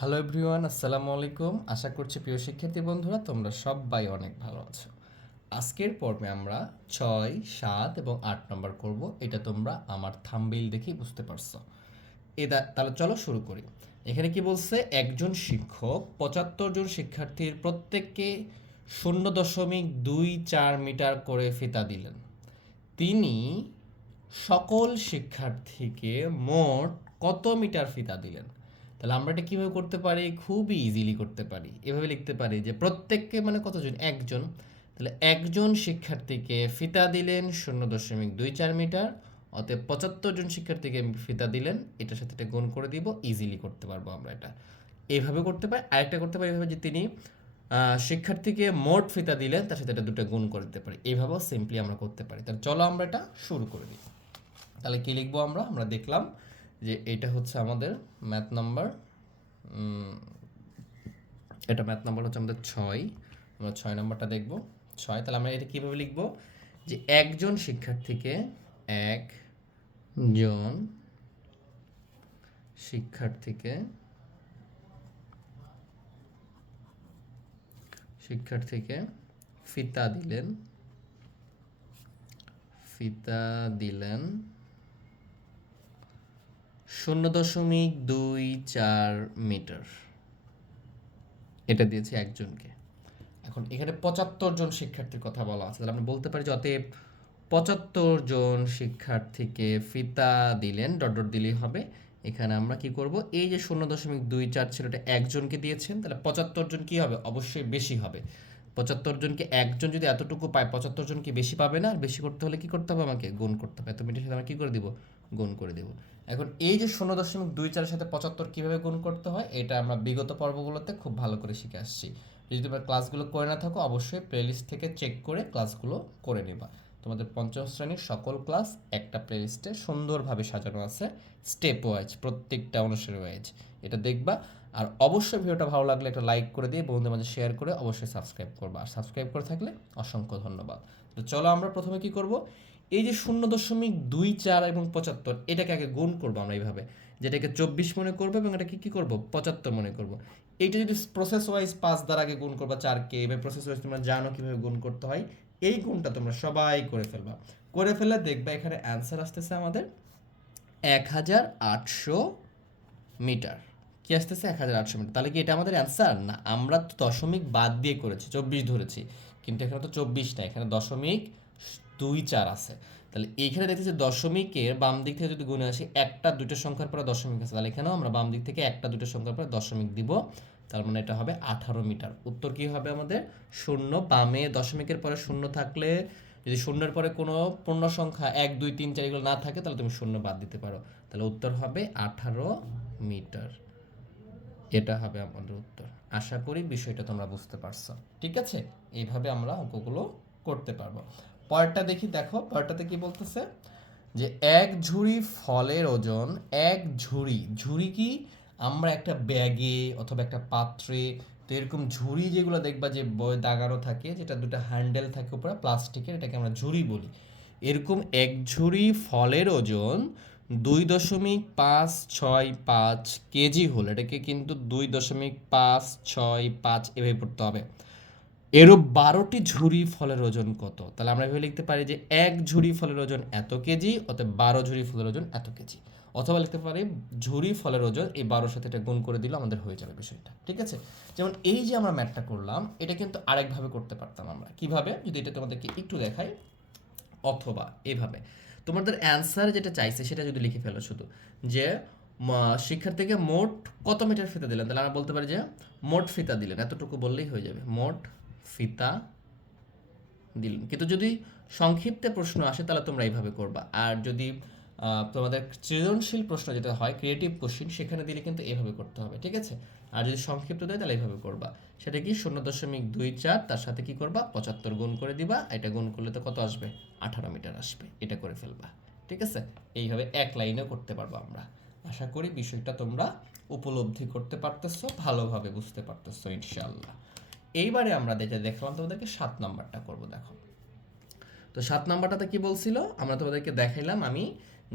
Hello everyone, আসসালামু আলাইকুম। আশা করছি প্রিয় শিক্ষার্থী বন্ধুরা তোমরা সবাই অনেক ভালো আছো। আজকের পর্বে আমরা 6, 7 এবং 8 নম্বর করব। এটা তোমরা আমার থাম্বনেইল দেখেই বুঝতে পারছো। তাহলে চলো শুরু করি। এখানে কি বলছে, একজন শিক্ষক ৭৫ জন শিক্ষার্থীর প্রত্যেককে ০.24 মিটার করে ফিতা দিলেন। তিনি সকল শিক্ষার্থীকে মোট কত মিটার ফিতা দিলেন? তাহলে আমরা এটা কীভাবে করতে পারি? খুবই ইজিলি করতে পারি। এভাবে লিখতে পারি যে প্রত্যেককে মানে কতজন? একজন। তাহলে একজন শিক্ষার্থীকে ফিতা দিলেন ০.24 মিটার, অতএব ৭৫ জন শিক্ষার্থীকে ফিতা দিলেন, এটার সাথে এটা গুণ করে দিব, ইজিলি করতে পারবো আমরা এটা। এইভাবে করতে পারি। আরেকটা করতে পারি এভাবে যে তিনি শিক্ষার্থীকে মোট ফিতা দিলেন, তার সাথে এটা দুটো গুণ করে দিতে পারি। এইভাবেও সিম্পলি আমরা করতে পারি। তাহলে চলো আমরা এটা শুরু করে দিই। তাহলে কী লিখবো আমরা দেখলাম যে এটা হচ্ছে আমাদের ম্যাথ নাম্বার, এটা ম্যাথ নাম্বার হচ্ছে আমাদের 6। আমরা 6 নাম্বারটা দেখব। 6, তাহলে আমরা এটা কীভাবে লিখবো যে একজন শিক্ষার্থীকে একজন শিক্ষার্থীকে ফিতা দিলেন ০.24 মিটার। এটা দিয়েছে একজনকে। এখন এখানে ৭৫ জন শিক্ষার্থীর কথা বলা আছে, তাহলে আমরা বলতে পারি যে অতএব ৭৫ জন শিক্ষার্থীকে ফিতা দিলেন, ডট ডট দিলেই হবে। এখানে আমরা কি করব, এই যে ০.24 ছিল এটা একজনকে দিয়েছেন, তাহলে ৭৫ জন কি হবে? অবশ্যই বেশি হবে। ৭৫ জনকে একজন যদি এতটুকু পায়, ৭৫ জন কি বেশি পাবে না? আর বেশি করতে হলে কি করতে হবে? আমাকে গুণ করতে হবে। এত মিটার সাথে আমরা কি করে দিব? গুণ করে দেব। এখন এই যে ০.24 সাথে ৭৫ কিভাবে গুণ করতে হয়, এটা আমরা বিগত পর্বগুলোতে খুব ভালো করে শিখে আসছি। যদি তোমরা ক্লাসগুলো করে না থাকো, অবশ্যই প্লেলিস্ট থেকে চেক করে ক্লাসগুলো করে নেবা। তোমাদের পঞ্চম শ্রেণীর সকল ক্লাস একটা প্লেলিস্টে সুন্দরভাবে সাজানো আছে, স্টেপ ওয়াইজ, প্রত্যেকটা অনুসারে ওয়াইজ। এটা দেখবা। আর অবশ্যই ভিডিওটা ভালো লাগলে একটা লাইক করে দিয়ে বন্ধুদের মাঝে শেয়ার করে অবশ্যই সাবস্ক্রাইব করবা। আর সাবস্ক্রাইব করে থাকলে অসংখ্য ধন্যবাদ। তো চলো আমরা প্রথমে কি করব, এই যে ০.24 এবং ৭৫, এটাকে আগে গুণ করবো আমরা এইভাবে, যেটাকে ২৪ মনে করবো এবং এটাকে কি করব? ৭৫ মনে করব। এইটা যদি প্রসেস ওয়াইজ 5 দ্বারা আগে গুণ করবা 4কে, এবার প্রসেস ওয়াইজ তোমরা জানো কীভাবে গুণ করতে হয়। এই গুণটা তোমরা সবাই করে ফেলবা। করে ফেললে দেখবা এখানে অ্যান্সার আসতেছে আমাদের ১৮০০ মিটার। কি আসতেছে? ১৮০০ মিটার। তাহলে কি এটা আমাদের অ্যান্সার? না, আমরা তো দশমিক বাদ দিয়ে করেছি, ২৪ ধরেছি, কিন্তু এখানে তো ২৪ না, এখানে ০.24 আছে। তাহলে এইখানে দেখতেছি দশমিকের বাম দিক থেকে যদি গুণে আসি, একটা দুটো সংখ্যার পরে দশমিক আছে, তাহলে এখানেও আমরা বাম দিক থেকে একটা দুটো সংখ্যার পরে দশমিক দিব। তার মানে এটা হবে 18 মিটার। উত্তর কি হবে আমাদের? 0। বামে দশমিকের পরে 0 থাকলে, যদি শূন্যের পরে কোনো পূর্ণ সংখ্যা 1, 2, 3, 4 এগুলো না থাকে, তাহলে তুমি 0 বাদ দিতে পারো। তাহলে উত্তর হবে 18 মিটার। এটা হবে আমাদের উত্তর। আশা করি বিষয়টা তোমরা বুঝতে পারছো। ঠিক আছে, এইভাবে আমরা অঙ্কগুলো করতে পারবো। পরেরটা দেখি, দেখো পরেরটাতে কি বলতেছে যে এক ঝুড়ি ফলের ওজন, এক ঝুড়ি কি আমরা একটা ব্যাগে অথবা একটা পাত্রে, তো এরকম ঝুড়ি যেগুলো দেখবা যে বই দাগানো থাকে, যেটা দুটো হ্যান্ডেল থাকে উপরে প্লাস্টিকের, এটাকে আমরা ঝুড়ি বলি। এরকম এক ঝুড়ি ফলের ওজন ২.৫৬৫ কেজি হলে এটাকে কিন্তু ২.৫৬৫ এভাবে পড়তে হবে। এরূপ 12টি ঝুড়ি ফলের ওজন কত? তাহলে আমরা এভাবে লিখতে পারি যে এক ঝুড়ি ফলের ওজন এত কেজি, অতএব 12 ঝুড়ি ফলের ওজন এত কেজি। অথবা লিখতে পারি ঝুড়ি ফলের ওজন, এই 12 সাথে এটা গুণ করে দিলে আমাদের হয়ে যাবে বিষয়টা। ঠিক আছে, যেমন এই যে আমরা ম্যাথটা করলাম, এটা কিন্তু আরেকভাবে করতে পারতাম আমরা। কিভাবে? যদি এটা তোমাদেরকে একটু দেখাই, অথবা এভাবে তোমাদের অ্যান্সার যেটা চাইছে সেটা যদি লিখে ফেলো শুধু, যে শিক্ষার্থীকে মোট কত মিটার ফিতা দিলেন, তাহলে আমরা বলতে পারি যে মোট ফিতা দিলেন, এতটুকু বললেই হয়ে যাবে, মোট ফিতা দিলেন। কিন্তু যদি সংক্ষিপ্তে প্রশ্ন আসে তাহলে তোমরা এইভাবে করবা। আর যদি তোমাদের সৃজনশীল প্রশ্ন যেটা হয়, ক্রিয়েটিভ কোশ্চিন, সেখানে দিলে কিন্তু এভাবে করতে হবে। ঠিক আছে, আর যদি সংক্ষিপ্ত দেয় তাহলে এইভাবে করবা। সেটা কি ০.24, তার সাথে কি করবা? ৭৫ গুণ করে দিবা। এটা গুণ করলে তো কত আসবে? 18 মিটার আসবে। এটা করে ফেলবা। ঠিক আছে, এইভাবে এক লাইনেও করতে পারবো আমরা। আশা করি বিষয়টা তোমরা উপলব্ধি করতে পারতেছো, ভালোভাবে বুঝতে পারতেছো ইনশাআল্লাহ। এইবারে আমরা দেখলাম তোমাদেরকে 7 নাম্বারটা করব। দেখো তো 7 নাম্বারটাতে কি বলছিল, আমরা তোমাদেরকে দেখাইলাম আমি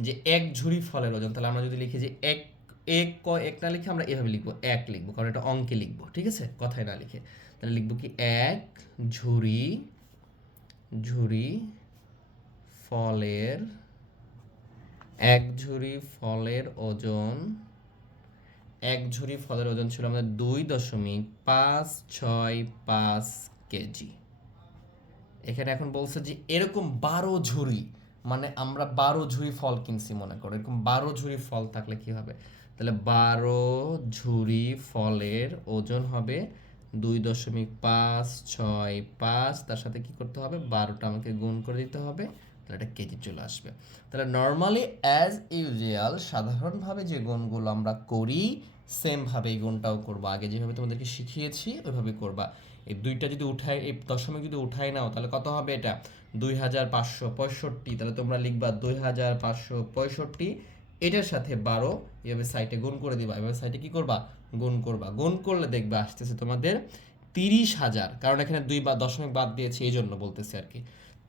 যে এক ঝুড়ি ফলের ওজন। তাহলে আমরা যদি লিখি যে এক এক না লিখে আমরা এভাবে লিখবো, এক লিখবো, কারণ এটা অঙ্কে লিখবো, ঠিক আছে, কথায় না লিখে। তাহলে লিখবো কি, এক ঝুড়ি ঝুড়ি ফলের, এক ঝুড়ি ফলের ওজন, এক ঝুড়ি ফলের ওজন ছিল আমাদের 2.565 কেজি। এখানে এখন বলছে যে এরকম 12 ঝুড়ি, মানে আমরা 12 ঝুড়ি ফল কিনছি মনে করো, এরকম 12 ঝুড়ি ফল থাকলে কি হবে, তাহলে 12 ঝুড়ি ফলের ওজন হবে 2.565, তার সাথে কি করতে হবে, 12টা আমাকে গুণ করে দিতে হবে, তাহলে এটা কেজি চলে আসবে। তাহলে নর্মালি অ্যাজ ইউজুয়াল সাধারণভাবে যে গুণগুলো আমরা করি সেমভাবে এই গুণটাও করবো, আগে যেভাবে তোমাদেরকে শিখিয়েছি ওইভাবে করবা। এই দুইটা যদি উঠায়, এই দশমিক যদি উঠায় নাও তাহলে কত হবে, এটা 2565, তাহলে তোমরা লিখবা 2565, এটার সাথে 12 এভাবে সাইডে গুণ করে দিবা, এভাবে সাইডে কি করবা, গুণ করবা, গুণ করলে দেখবা আসতেছে তোমাদের 30,000, কারণ এখানে দুই বা দশমিক বাদ দিয়েছি এই জন্য বলতেছি আর কি,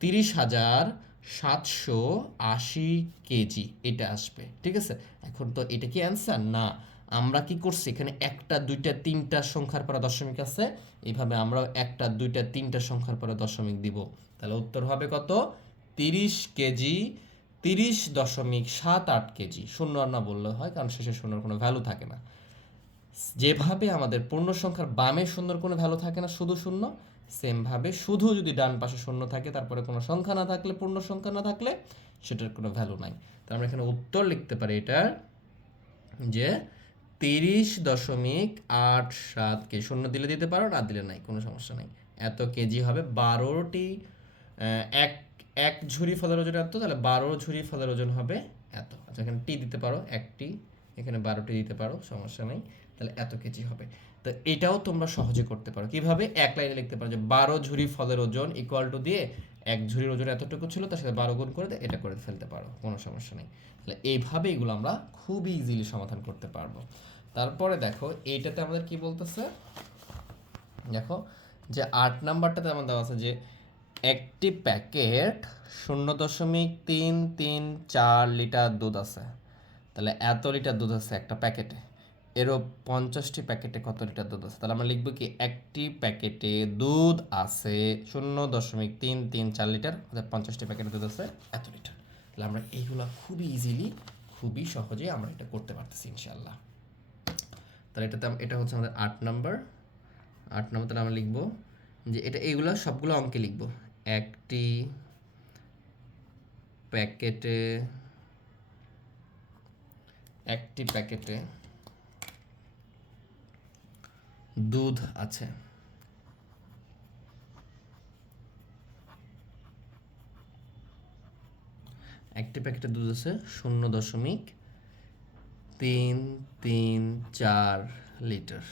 30,780 কেজি এটা আসবে, ঠিক আছে। এখন তো এটা কি অ্যান্সার না, আমরা কি করছি এখানে একটা দুইটা তিনটা সংখ্যার পরে দশমিক আছে, এইভাবে আমরা একটা দুইটা তিনটা সংখ্যার পরে দশমিক দিব, তাহলে উত্তর হবে কত, 30 কেজি, 30.78 কেজি। শূন্য আর না বললে হয়, কারণ শেষে শূন্যর কোনো ভ্যালু থাকে না। যেভাবে আমাদের পূর্ণ সংখ্যার বামে শূন্যর কোনো ভ্যালু থাকে না, শুধু শূন্য, সেমভাবে শুধু যদি ডান পাশে শূন্য থাকে, তারপরে কোনো সংখ্যা না থাকলে, পূর্ণ সংখ্যা না থাকলে সেটার কোনো ভ্যালু নাই। তো আমরা এখানে উত্তর লিখতে পারি এটার যে 30.87 কেজি। শূন্য দিলে দিতে পারো, না দিলে নাই, কোনো সমস্যা নাই। এত কেজি হবে 12টি, এক এক ঝুড়ি ফলের ওজন এত, তাহলে 12 ঝুড়ি ফলের ওজন হবে এত। আচ্ছা, এখানে টি দিতে পারো, একটি, এখানে 12টি দিতে পারো, সমস্যা নেই, তাহলে এত কেজি হবে। তো এটাও তোমরা সহজে করতে পারো, কিভাবে, এক লাইনে লিখতে পারো যে 12 ঝুড়ি ফলের ওজন ইকুয়াল টু দিয়ে এক ঝুড়ির ওজন এতটুকু ছিল, তার সাথে 12 গুণ করে এটা করে ফেলতে পারো, কোনো সমস্যা নেই। তাহলে এইভাবে এগুলো আমরা খুবই ইজিলি সমাধান করতে পারবো। তারপরে দেখো এইটাতে আমাদের কি বলতেছে, দেখো যে 8 নাম্বারটাতে আমাদের দেওয়া আছে যে একটি প্যাকেট 0.334 লিটার দুধ আছে, তাহলে এত লিটার দুধ আছে একটা প্যাকেটে, এরও 50টি প্যাকেটে কত লিটার দুধ আছে, তাহলে আমরা লিখবো কি, একটি প্যাকেটে দুধ আছে 0.334 লিটার, অর্থাৎ 50টি প্যাকেটে দুধ আছে এত লিটার। তাহলে আমরা এইগুলো খুবই ইজিলি, খুবই সহজে আমরা এটা করতে পারতেছি ইনশাআল্লাহ। তাহলে এটা হচ্ছে আমাদের 8 নাম্বার। 8 নাম্বার তাহলে আমরা লিখবো যে এটা, এইগুলো সবগুলো অঙ্কে লিখবো, একটি প্যাকেটে দুধ আছে, একটি প্যাকেটে দুধ আছে 0.334 লিটার,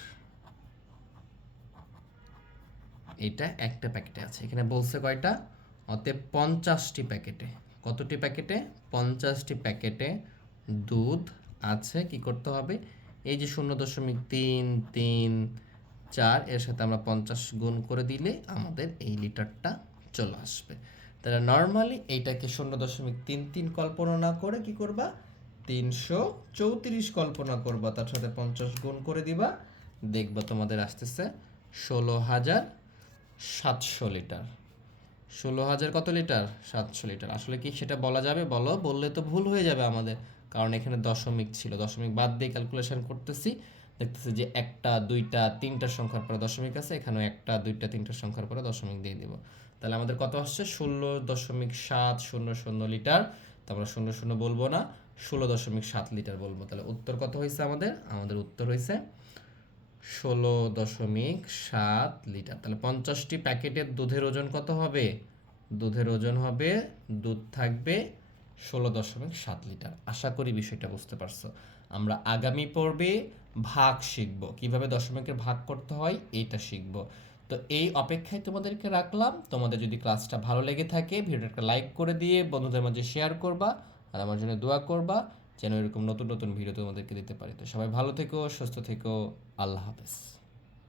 এটা একটা প্যাকেটে আছে। এখানে বলছে কয়টা, অতএব 50টি প্যাকেটে, কতটি প্যাকেটে, 50টি প্যাকেটে দুধ আছে, কি করতে হবে, এই যে 0.334 এর সাথে আমরা 50 গুণ করে দিলে আমাদের এই লিটারটা চলে আসবে। তাহলে নর্মালি এইটাকে 0.33 কল্পনা না করে কি করবা, 334 কল্পনা করবা, তার সাথে 50 গুণ করে দিবা, দেখবা তোমাদের আসতেছে 16,700 লিটার। 16,000 কত লিটার, 700 লিটার। আসলে কি সেটা বলা যাবে, বলো, বললে তো ভুল হয়ে যাবে আমাদের, কারণ এখানে দশমিক ছিল, দশমিক বাদ দিয়ে ক্যালকুলেশন করতেছি, দেখতেছি যে একটা দুইটা তিনটা সংখ্যার পরে দশমিক আছে, এখানেও একটা দুইটা তিনটা সংখ্যার পরে দশমিক দিয়ে দিব, তাহলে আমাদের কত আসছে, 16.700 লিটার। তো আমরা 00 বলবো না, 16.7 লিটার বলবো। তাহলে উত্তর কত হয়েছে আমাদের, আমাদের উত্তর হয়েছে 16.7 লিটার। তাহলে 50টি প্যাকেটের দুধের ওজন কত হবে, দুধের ওজন হবে, দুধ থাকবে 16.7 লিটার। আশা করি বিষয়টা বুঝতে পারছো। আমরা আগামী পর্বে ভাগ শিখব, কিভাবে দশমিকের ভাগ করতে হয় এইটা শিখব। তো এই অপেক্ষায় তোমাদেরকে রাখলাম। তোমাদের যদি ক্লাসটা ভালো লেগে থাকে ভিডিওটা লাইক করে দিয়ে বন্ধুদের মাঝে শেয়ার করবা, আর আমার জন্য দোয়া করবা যেন এরকম নতুন নতুন ভিডিও তোমাদেরকে দিতে পারি। তো সবাই ভালো থেকো, সুস্থ থেকো, আল্লাহ হাফেজ।